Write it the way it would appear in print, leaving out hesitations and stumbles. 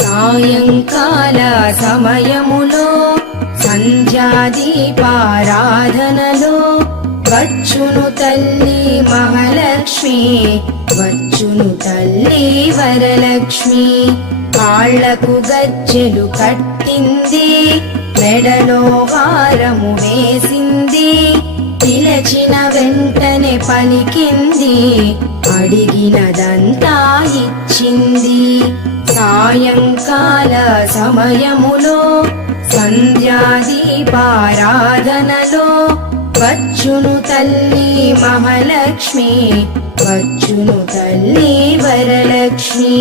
సాయంకాల సమయములో సంధ్యాదీపారాధనలో వచ్చును తల్లి మహాలక్ష్మి, వచ్చును తల్లి వరలక్ష్మి. కాళ్లకు గజ్జెలు కట్టింది, మెడలో హారము వేసింది, పిలచిన వెంటనే పలికింది, అడిగినదంతా ఇచ్చింది. సాయంకాల సమయములో సంధ్యాదీపారాధనలో వచ్చును తల్లి మహాలక్ష్మి, వచ్చును తల్లి వరలక్ష్మి.